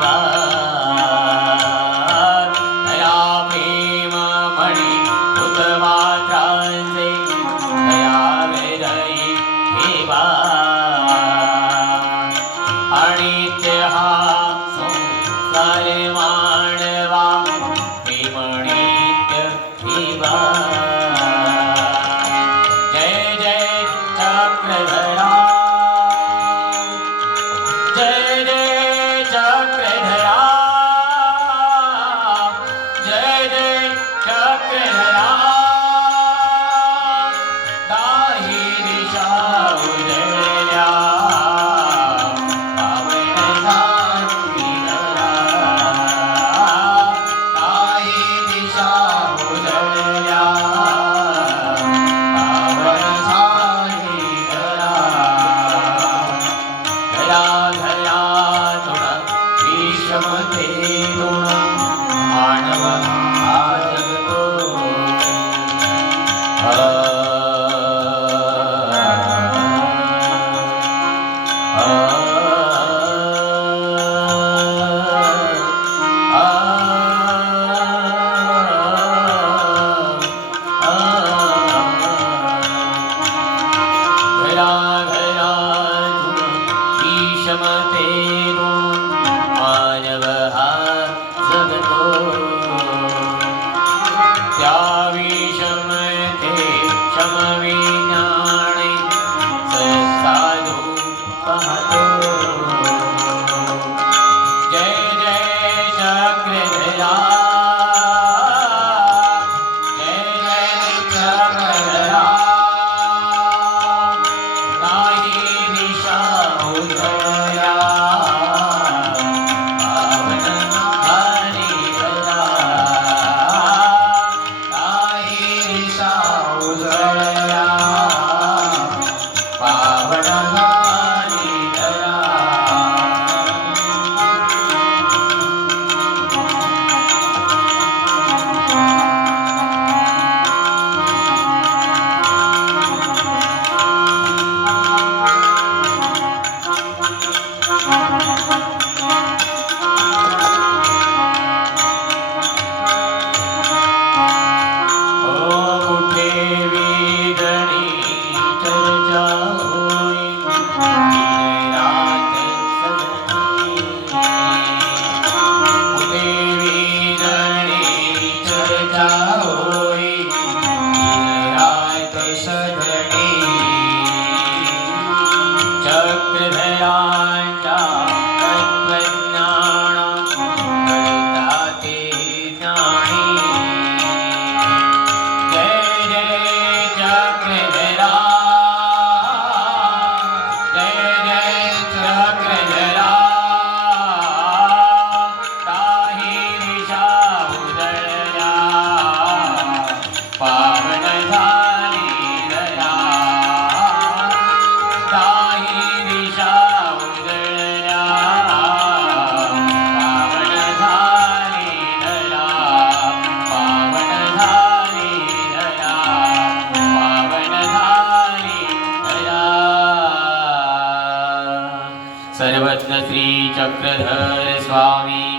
ಶಿವಾ ಕ್ಷಮವೇ चक्रधरांच्या सर्वत्र श्री चक्रधर स्वामी